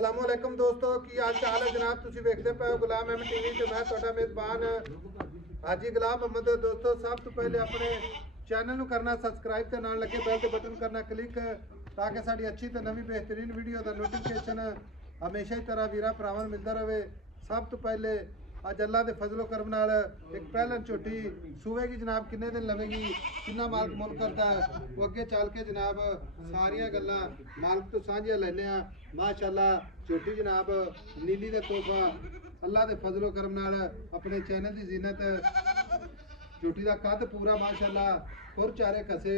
अस्सलामुअलैकुम दोस्तों की हाल चाल है जनाब। तुसी वेखदे पे हो गुलाम अहमद टीवी ते मैं तुहाडा मेज़बान हाजी गुलाम अहमद। दोस्तों सब तो पहले अपने चैनल नूं करना सबसक्राइब ते नाल लगे बैल ते बटन करना क्लिक ताकि साडी अच्छी ते नवी बेहतरीन वीडियो दा नोटिफिकेशन हमेशा ही तरह वीरा भरावां नूं मिलदा रहे। सब तो पहले अज अल्लाह के फजलो करम नाल एक पहलन झोटी सूवेगी जनाब, किन्ने दिन लवेगी, किन्ना मालक मुल करता है वो अगे चल के जनाब सारिया गल्लां मालक तो सांझियां लैने आ। माशाअल्लाह झोटी जनाब नीली दे तोहफा अल्लाह के फजलो करम नाल अपने चैनल की जीनत। झोटी का कद पूरा माशाअल्लाह, खुर चारे कसे,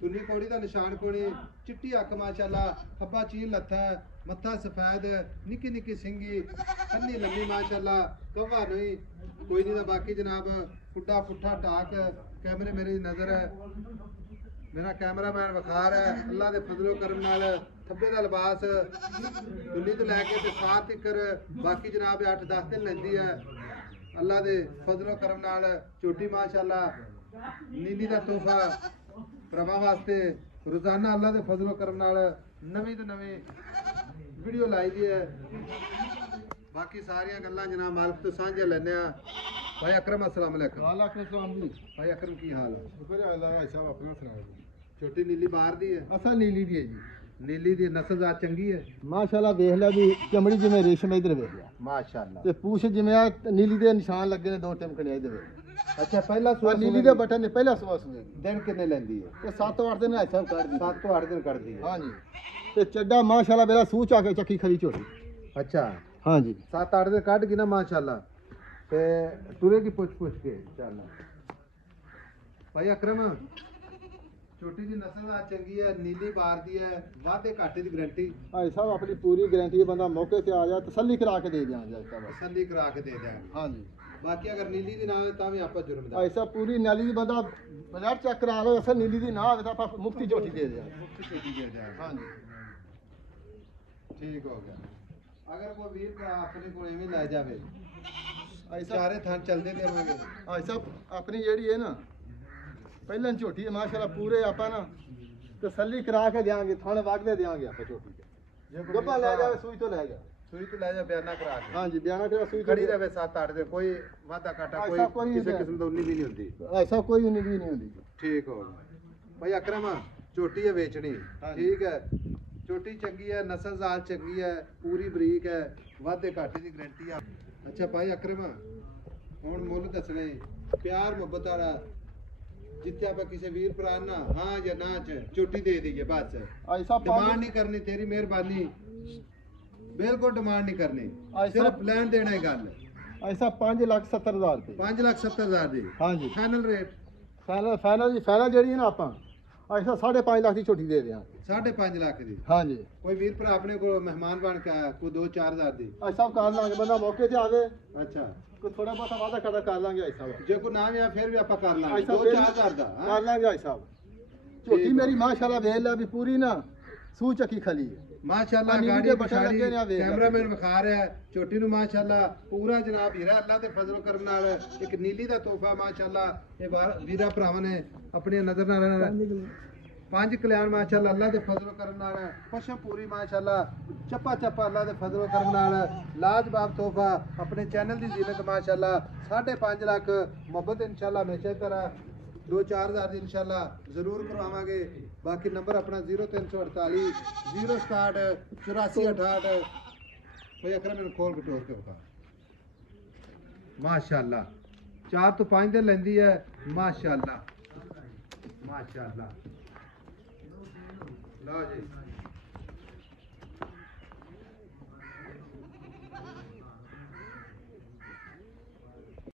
तुनी कोड़ी का निशान कोनी, चिट्टी अख माशाअल्लाह, खब्बा चील लत्था, मत्था सफेद, निक्की निक्की सिंगी, कन्नी लम्मी माशाअल्लाह, कवा नहीं कोई नहीं। बाकी जनाब फुड्डा पुट्ठा टाक कैमरे मेरी नज़र है, मेरा कैमरामैन वखार है। अल्लाह के फजलो करम नाल थब्बे का लिबास दुल्ली तो लैके ते साथ तिकर बाकी जनाब 8-10 दिन लैंदी है। अल्लाह के फजलो करम नाल झोटी माशाअल्लाह नीली का तोहफा भरावां वास्ते रोजाना अल्लाह के फजलो करम नाल नवी तो नवी वीडियो लाई दी है। बाकी सारिया गल्लां जनाब मालक तो सांझे लैने आ। भाई अकरम अस्सलाम वालेकुम। वालेकुम सलाम जी। भाई अकरम की हाल है? शुक्र है अल्लाह का, साहब अपना सुनाओ जी। छोटी नीली बाहर दी है? असा नीली दी है जी। नीली दी नस्ल जात चंगी है माशाल्लाह। देख लिया भी चमड़ी जिमें रेशम इधर वेख लिया माशाअल्लाह ते पूछ जिमें नीली दे निशान लगे ने, दो टिमकने इधर वेख। अच्छा पहला सुआ नीली दे बटन ने पहला सुबह सुबह दिन कितने लेंदी है? ते 7-8 दिन ऐसा कर दी। 7 तो 8 दिन कर दी है। हां जी। ते चड्डा माशाल्लाह मेरा सूच आके चक्की खरी झोटी। अच्छा हां जी। 7-8 दिन कट गई ना माशाअल्लाह ते तुरेगी पुछ के इंशाअल्लाह। भाई अकरम छोटी जी नस्ल आ चंगी है, नीली बार दी है, वादे घाटे की गारंटी? भाई साहब अपनी पूरी गारंटी है, बंदा मौके से आ जाए तसल्ली करा के दे देंगे। तसल्ली करा के दे देंगे। हां जी। बाकी अगर नीली दी ना आवे तां भी आपा जुर्मदार। ऐसा पूरी नाली दी बंदा ब्लड चेक करा लो, ऐसा नीली दी ना आवे तो आप मुफ्ती झोटी दे देंगे। मुफ्ती छोटी दे देंगे। हां जी ठीक हो गया। अगर कोई वीर का अपने को एवें ले जावे ऐसा चारे थान चलदे देवांगे। ऐसा अपनी जेड़ी है ना पहलन झोटी है माशाल्लाह, पूरे आपा ना तसल्ली करा के देंगे, थाने वागदे देंगे आप झोटी के। गब्बा ले जावे सुई तो ले जा, सुई तो ले जा बयाना करा के। हां जी बयाना करा सुई खड़ी रहे 7-8 दिन, कोई वादा काटा कोई किसी किस्म दा उन्नी भी नहीं होती। ऐसा कोई उम्मीद भी नहीं होती। ठीक हो भाई अकरम झोटी है बेचनी ठीक है, झोटी चंगी है, नस्ल जाल चंगी है, पूरी बरीक है, वादे घाटे की गारंटी है। अच्छा भाई अकरम हुण मुल दसने प्यार मुहब्बत वाला जिथे आप किसी वीर भरा ना हाँ या ना च झोटी दे दीजिए बस। ऐसा डिमांड नहीं करनी, तेरी मेहरबानी, बिल्कुल डिमांड नहीं करनी, सिर्फ लैन देना ही गल। ऐसा 5,70,000 रुपए। 5,70,000 दी? हाँ जी फाइनल रेट? फाइनल जी, फाइनल जेड़ी है ना आप ऐसा 5.5 लाख की छोटी दे दें। 5.5 लाख दी? हाँ जी। कोई वीर भरा अपने को मेहमान बन के आया कोई 2-4 हज़ार दी? ऐसा कर लांगे, बंदा मौके से आवे अच्छा कोई थोड़ा बहुत वादा करदा कर लांगे। ऐसा जो को नाम या फिर भी आप कर लांगे ऐसा 2-4 हज़ार दा कर लांगे। ऐसा झोटी मेरी माशाल्लाह वेख ला भी पूरी ना सू चक्की खली है माशाअल्लाह। गाड़ी पछाड़ी कैमरामैन विखा रहा है छोटी नु माशाअल्लाह पूरा जनाब हीरा अल्लाह दे फजलो करम नाल एक नीली दा तोहफा माशाअल्लाह ये वीरा भरावां ने अपनी नजर नाल 5 कल्याण माशाअल्लाह अल्लाह दे फजलो करम नाल पशम पूरी माशाअल्लाह चप्पा चप्पा अल्लाह दे फजलो करम नाल लाजवाब तोहफा अपने चैनल दी जीनत माशाअल्लाह 5.5 लाख मोहब्बत इंशाअल्लाह हमेशा तरह 2-4 हज़ार दी इंशाअल्लाह जरूर करवावांगे। बाकी नंबर अपना 0348 067 8468। कोई अकरम मैंने खोल के टोर के बता माशाअल्लाह 4 तो 5 दिन लेंदी है माशाअल्लाह माशाअल्लाह। लो जी